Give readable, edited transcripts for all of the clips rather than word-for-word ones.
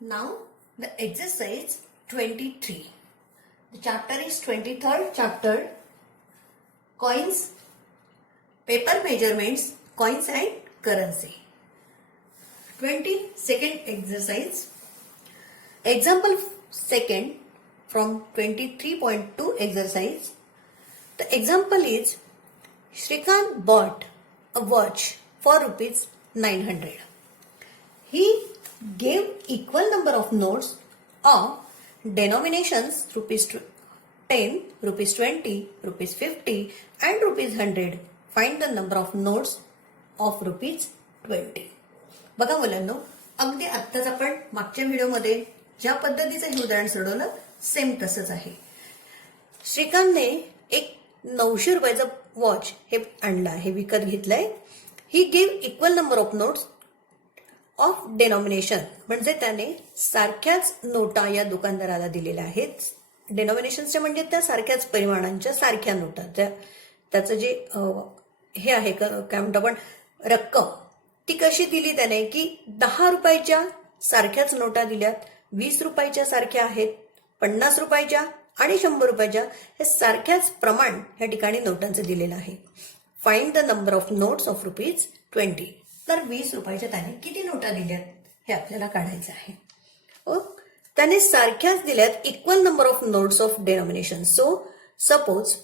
Now the exercise 23. The chapter is 23rd chapter, coins, paper measurements, coins and currency. 22nd exercise. Example second from 23.2 exercise. The example is Shrikant bought a watch for rupees 900. He gave equal number of notes of denominations rupees 10, rupees 20, rupees 50 and rupees 100. Find the number of notes of rupees 20. बघा मुलांनो, अगदी आत्ताच आपण मागच्या व्हिडिओमध्ये ज्या पद्धतीचं हे उदाहरण सोडवलं सेम तसंच आहे. श्रीकांतने एक 900 रुपयाचं वॉच हे आणलं आहे, विकत घेतलंय. He give equal number of notes of denomination, म्हणजे त्याने सारख्याच नोटा या दुकानदाराला दिलेल्या आहेत. डेनॉमिनेशनच्या म्हणजे त्या सारख्याच परिमाणांच्या सारख्या नोटा. त्याचं जे हे आहे काय म्हणतो आपण रक्कम, ती कशी दिली त्याने की 10 रुपयाच्या सारख्याच नोटा दिल्यात, 20 रुपयाच्या सारख्या आहेत, 50 रुपयाच्या आणि 100 रुपयाच्या, हे सारख्याच प्रमाण या ठिकाणी नोटांचं दिलेलं आहे. Find the number of notes of rupees 20. तर 20 रुपयाच्या त्याने किती नोटा दिल्यात हे आपल्याला काढायचं आहे. त्याने सारख्याच दिल्यात equal number of notes of denomination. So suppose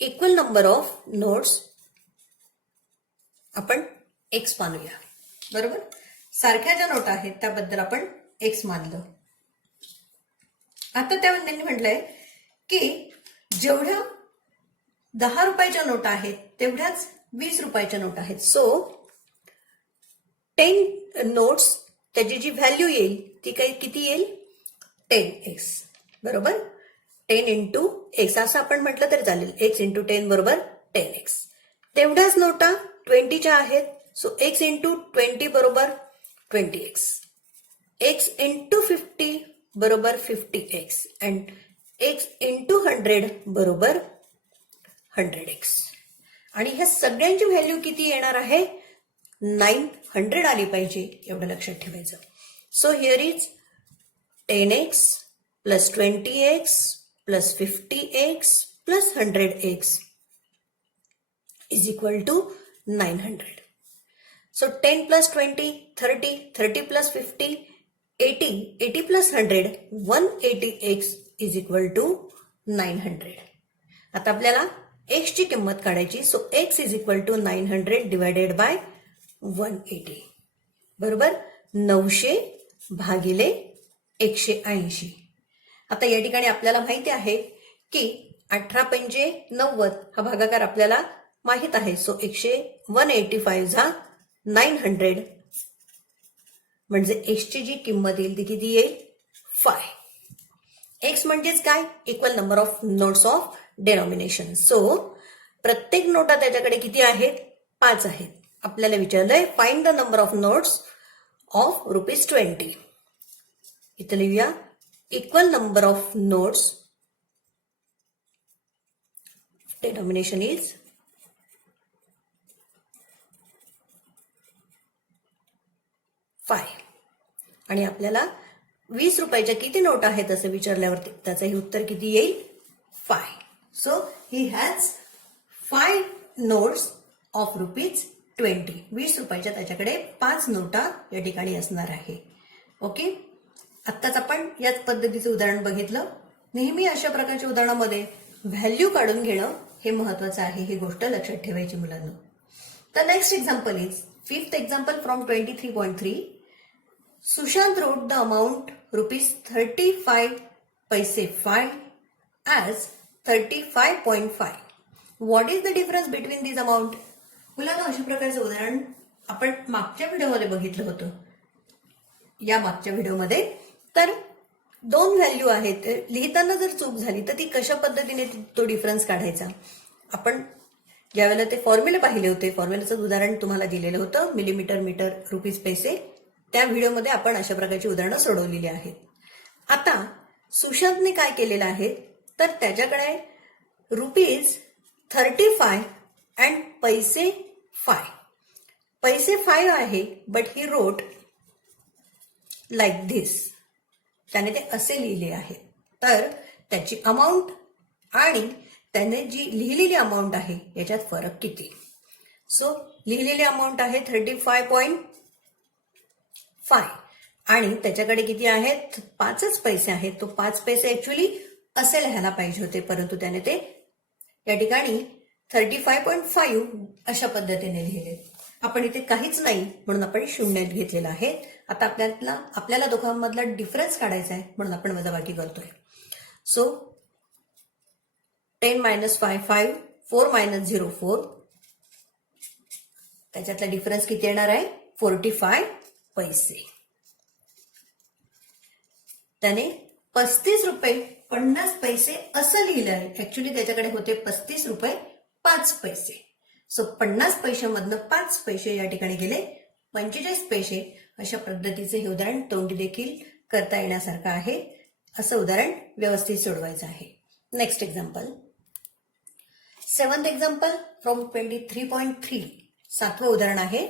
equal number of notes आपण एक्स मानूया, बरोबर. सारख्या ज्या नोटा आहेत त्याबद्दल आपण एक्स मानलं. आता त्यांनी म्हटलंय की जेवढ्या 10 रुपयाच्या नोटा आहेत तेवढ्याच 20 रुपयाच्या नोटा आहेत. सो 10 नोट्स त्याची जी व्हॅल्यू येईल ती काही किती येईल, 10x, बरोबर. 10 इंटू एक्स असं आपण म्हटलं तरी चालेल. x इंटू 10 बरोबर 10x. तेवढ्याच नोटा 20च्या आहेत. सो x इंटू 20 बरोबर 20x. x इंटू 50 बरोबर 50x अँड x इंटू 100 बरोबर 100x. आणि ह्या सगळ्यांची व्हॅल्यू किती येणार आहे, 900 आली पाहिजे, एवढं लक्षात ठेवायचं. So here is 10x plus 20x plus 50x plus 100x is equal to 900. So 10 plus 20, 30, 30 plus 50, 80, 80 plus 100, 180x is equal to 900. आता आपल्याला x ची किंमत काढायची. So x is equal to 900 divided by 180, बरोबर. 900 भागिले 180. आता या ठिकाणी आपल्याला माहिती आहे की 18 पंजे 90 हा भागाकार आपल्याला माहित आहे. सो 185 जा 900 म्हणजे एक्स ची जी किंमत येईल ती किती येईल, 5. एक्स म्हणजेच काय, equal number of notes of denomination. So प्रत्येक नोटा त्याच्याकडे किती आहेत, 5 आहेत. आपल्याला विचारलंय find the number of notes of rupees 20. इथं लिहूया equal number of notes denomination is 5. आणि आपल्याला 20 रुपयाच्या किती नोट आहेत असं विचारल्यावरती त्याचं हे उत्तर किती येईल, 5. So he has 5 notes of rupees 20. 20 रुपयाच्या त्याच्याकडे 5 नोटा या ठिकाणी असणार आहे. ओके, आत्ताच आपण याच पद्धतीचं उदाहरण बघितलं. नेहमी अशा प्रकारच्या उदाहरणामध्ये व्हॅल्यू काढून घेणं हे महत्वाचं आहे, ही गोष्ट लक्षात ठेवायची मुलांना. तर next example is 5th example from 23.3. Sushant wrote the amount rupees 35 paise fine as 35.5. What is the difference between these amount? मुलांना अशा प्रकारचं उदाहरण आपण मागच्या व्हिडिओमध्ये बघितलं होतं. या मागच्या व्हिडिओमध्ये तर 2 व्हॅल्यू आहेत, लिहिताना जर चूक झाली तर ती कशा पद्धतीने तो डिफरन्स काढायचा. आपण ज्यावेळेला ते फॉर्म्युले पाहिले होते, फॉर्म्युल्याचं उदाहरण तुम्हाला दिलेलं होतं, मिलीमीटर, मीटर, रुपीज, पैसे, त्या व्हिडिओमध्ये आपण अशा प्रकारची उदाहरणं सोडवलेली आहेत. आता सुशांतने काय केलेलं आहे तर त्याच्याकडे रुपीज 35 अँड पैसे 5. पैसे 5 आहे, but he wrote like this. त्याने ते असे लिहिले आहे. तर त्याची अमाऊंट आणि त्याने जी लिहिलेली अमाऊंट आहे याच्यात फरक किती? सो लिहिलेली अमाऊंट आहे 35.5 आणि त्याच्याकडे किती आहेत? 5च पैसे आहेत. तो 5 पैसे ऍक्च्युली असे लिहायला पाहिजे होते, परंतु त्याने ते या ठिकाणी 35.5 अशा पद्धतीने लिहिले. आपण इथे काहीच नाही म्हणून आपण शून्य घेतलेलं आहे. आता आपल्याला दोघांमधला डिफरन्स काढायचा आहे म्हणून आपण वजाबाकी करतोय. So 10 minus 5 5, 4 minus 0 4. त्याच्यातला डिफरन्स किती येणार आहे? 45 पैसे. त्याने 35 रुपये 50 पैसे असं लिहिलं आहे. ऍक्च्युली त्याच्याकडे होते 35 रुपये 5 पैसे. सो 50 पैशामधनं 5 पैसे या ठिकाणी गेले 45 पैसे. अशा पद्धतीचे हे उदाहरण तोंडी देखील करता येण्यासारखं आहे. असं उदाहरण व्यवस्थित सोडवायचं आहे. Next example. 7th example from 23.3. 7वं उदाहरण आहे.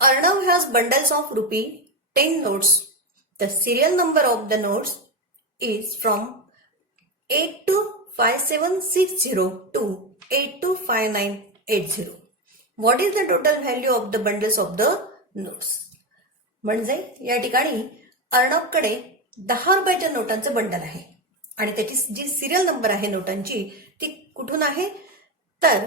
Arnav has bundles of ₹10 notes. The serial number of the notes is from 825760 to 825980. What is the total value of the bundles of the notes? म्हणजे या ठिकाणी अर्णवकडे 10 रुपयाच्या नोटांचं बंडल आहे आणि त्याची जी सिरियल नंबर आहे नोटांची ती कुठून आहे? तर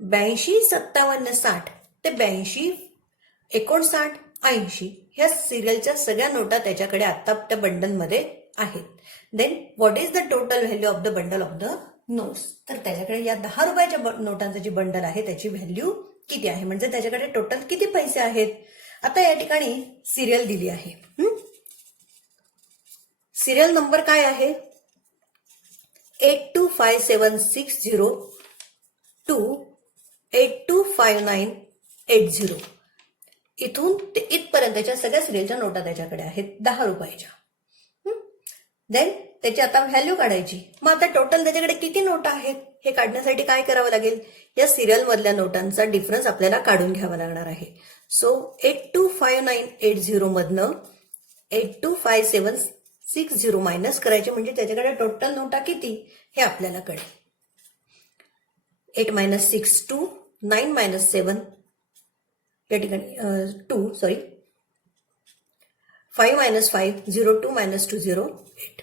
825760 ते 825980 ह्या सिरियलच्या सगळ्या नोटा त्याच्याकडे आता त्या बंडलमध्ये आहेत. Then what is the total value of the bundle of the notes? तर त्याच्याकडे या 10 रुपयाच्या नोटांचं जे बंडल आहे त्याची व्हॅल्यू किती आहे, म्हणजे त्याच्याकडे टोटल किती पैसे आहेत. आता या ठिकाणी सिरियल दिली आहे. सिरियल नंबर काय आहे? 825760 टू 825980. इथून ते इथपर्यंतच्या सगळ्या सिरियलच्या नोटा त्याच्याकडे आहेत 10 रुपयाच्या. देन त्याची आता व्हॅल्यू काढायची. मग आता टोटल त्याच्याकडे किती नोटा आहेत हे काढण्यासाठी काय करावं लागेल? या सिरियल मधल्या नोटांचा डिफरन्स आपल्याला काढून घ्यावा लागणार आहे. सो 825980 मधनं 825760 मायनस करायचे, म्हणजे त्याच्याकडे टोटल नोटा किती हे आपल्याला कळेल. 8 minus 6 2, 9 minus 7 या ठिकाणी 2 सॉरी 5 minus 5 0 2 minus 2 0 8.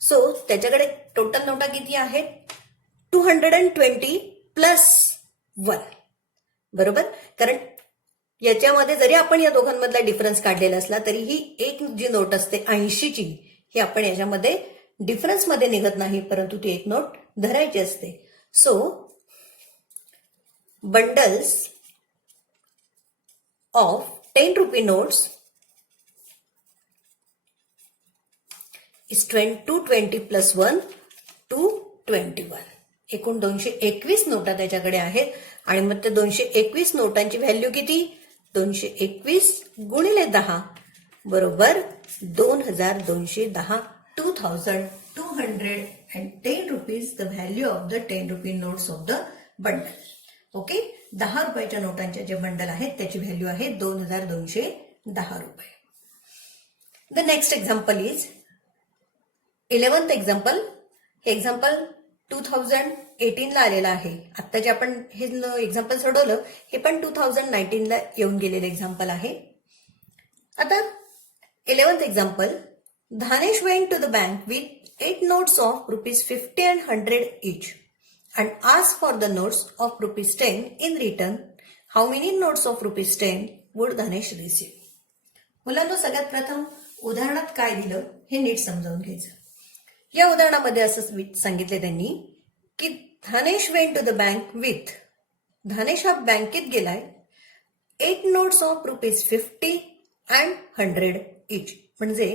सो त्याच्याकडे टोटल नोटा किती आहेत? 220 प्लस 1. बरोबर. कारण याच्यामध्ये जरी आपण या दोघांमधला डिफरन्स काढलेला असला तरी ही एक जी नोट असते 80ची ही आपण याच्यामध्ये डिफरन्स मध्ये निघत नाही, परंतु ती एक नोट धरायची असते. So bundles of 10 rupee notes is 220 plus 1 221. एकूण 221 नोटा त्याच्याकडे आहेत आणि मग त्या 221 नोटांची व्हॅल्यू किती? 221 गुणिले 10 बरोबर 2210. 2210 rupees the value of the 10 rupee notes of the bundle. Okay. 10 रुपयाच्या नोटांच्या जे बंडल आहेत त्याची व्हॅल्यू आहे 2210 रुपये. The next example is 11th example. हे एक्झाम्पल 2018 ला आलेलं आहे. आता जे आपण हे एक्झाम्पल सोडवलं हे पण 2019 ला येऊन गेलेलं एक्झाम्पल आहे. आता 11th example. Dhanesh went to the bank with 8 notes of ₹50 and 100 each and asked for the notes of ₹10 in return. How many notes of ₹10 would Dhanesh receive? मुलांनो, सगळ्यात प्रथम उदाहरणात काय दिलं हे नीट समजावून घ्यायचं. या उदाहरणामध्ये असं सांगितले त्यांनी की Dhanesh went to the bank with, Dhanesh हा बँकेत गेलाय 8 notes of ₹50 and 100 each, म्हणजे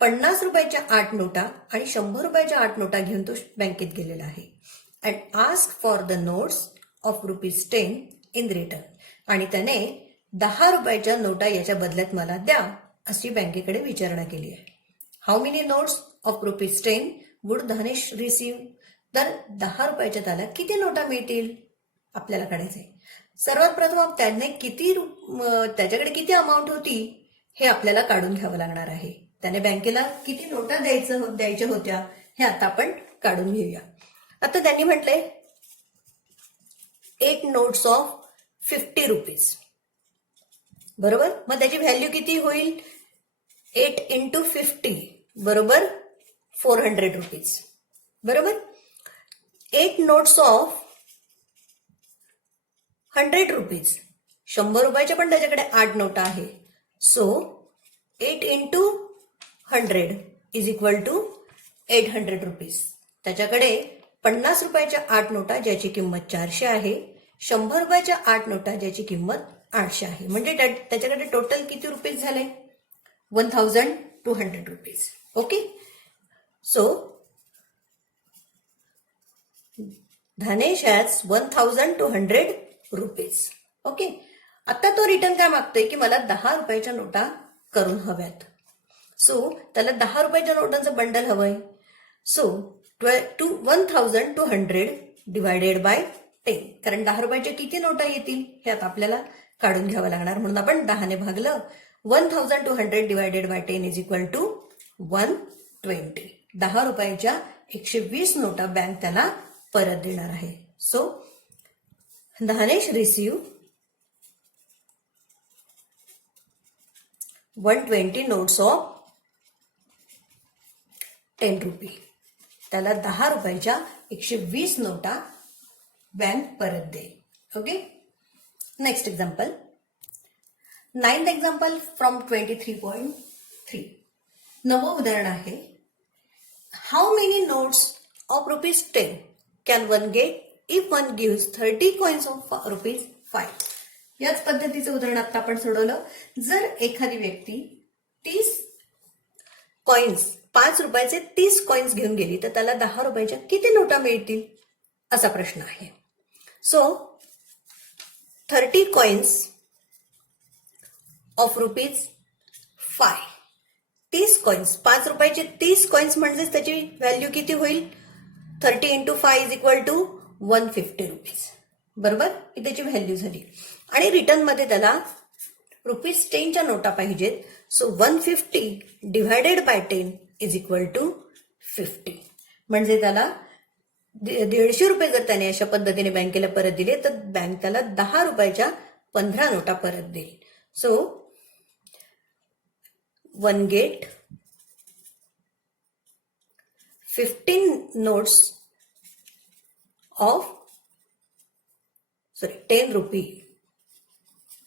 50 रुपयाच्या 8 नोटा आणि 100 रुपयाच्या 8 नोटा घेऊन तो बँकेत गेलेला आहे. And ask for the notes of ₹10 in return. आणि त्याने 10 रुपयाच्या नोटा याच्या बदल्यात मला द्या अशी बँकेकडे विचारणा केली आहे. How many notes of ₹10 would Dhanesh receive? तर 10 रुपयाच्या त्याला किती नोटा मिळतील आपल्याला काढायचे. सर्वात प्रथम त्याने त्याच्याकडे किती अमाऊंट होती हे आपल्याला काढून घ्यावं लागणार आहे. त्याने बँकेला किती नोटा द्यायच्या होत्या हे आता आपण काढून घेऊया. आता त्यांनी म्हटलंय 8 notes of 50 rupees. बरोबर. मग त्याची व्हॅल्यू किती होईल? 8 into 50 बरोबर 400 rupees. बरोबर. 8 notes of 100 rupees. 100 रुपयाच्या पण त्याच्याकडे 8 नोटा आहे. So 8 into 100 is equal to 800 rupees. त्याच्याकडे 50 रुपयाच्या 8 नोटा ज्याची किंमत 400 आहे, 100 रुपयाच्या 8 नोटा ज्याची किंमत 800 आहे. म्हणजे त्याच्याकडे टोटल किती रुपीज झाले? 1200 rupees. Okay. So Dhanesh has 1200 rupees. Okay. आता तो रिटर्न काय मागतोय की मला 10 रुपयाच्या नोटा करून हव्यात. सो त्याला 10 रुपयाच्या नोटांचं बंडल हवंय. So 1200 divided by 10. कारण 10 रुपयाच्या किती नोटा येतील हे आता आपल्याला काढून घ्यावं लागणार. म्हणून आपण 10 ने भागलं. 1200 divided by 10 is equal to 120. 10 रुपयाच्या 120 नोटा बँक त्याला परत देणार आहे. So Dhanesh receive 120 notes of 10 रुपये. त्याला 10 रुपयाच्या 120 नोटा बँक परत देईल. Okay. Next example. 9th example from 23.3. नवं उदाहरण आहे. How many notes of ₹10 can one get if one gives 30 coins of ₹5. याच पद्धतीचं उदाहरण आता आपण सोडवलं. जर एखादी व्यक्ती 30 कॉइन्स 5 रुपयाचे 30 कॉइन्स घेऊन गेली तर त्याला 10 रुपयाच्या किती नोटा मिळतील असा प्रश्न आहे. So 30 coins of ₹5. 30 कॉइन्स 5 रुपयाचे 30 कॉइन्स म्हणजेच त्याची व्हॅल्यू किती होईल? 30 into 5 is equal to 150 rupees. बरोबर. ही त्याची व्हॅल्यू झाली. आणि रिटर्न मध्ये त्याला ₹10च्या नोटा पाहिजेत. So 150 divided by 10 is equal to 50. म्हणजे त्याला 150 रुपये जर त्याने अशा पद्धतीने बँकेला परत दिले तर बँक त्याला 10 रुपयाच्या 15 नोटा परत देईल. So one get 15 notes of 10 रुपये.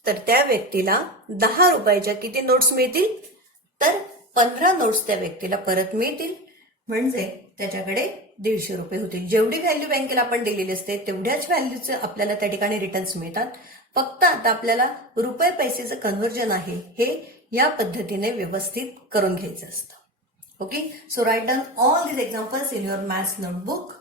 तर त्या व्यक्तीला 10 रुपयाच्या किती नोट्स मिळतील? तर 15 नोट्स त्या व्यक्तीला परत मिळतील. म्हणजे त्याच्याकडे 150 रुपये होतील. जेवढी व्हॅल्यू बँकेला आपण दिलेली असते तेवढ्याच व्हॅल्यूचे आपल्याला त्या ठिकाणी रिटर्न्स मिळतात. फक्त आता आपल्याला रुपये पैसेचं कन्व्हर्जन आहे हे या पद्धतीने व्यवस्थित करून घ्यायचं असतं. Okay. So write down all these examples in your maths notebook.